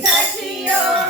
Bless you.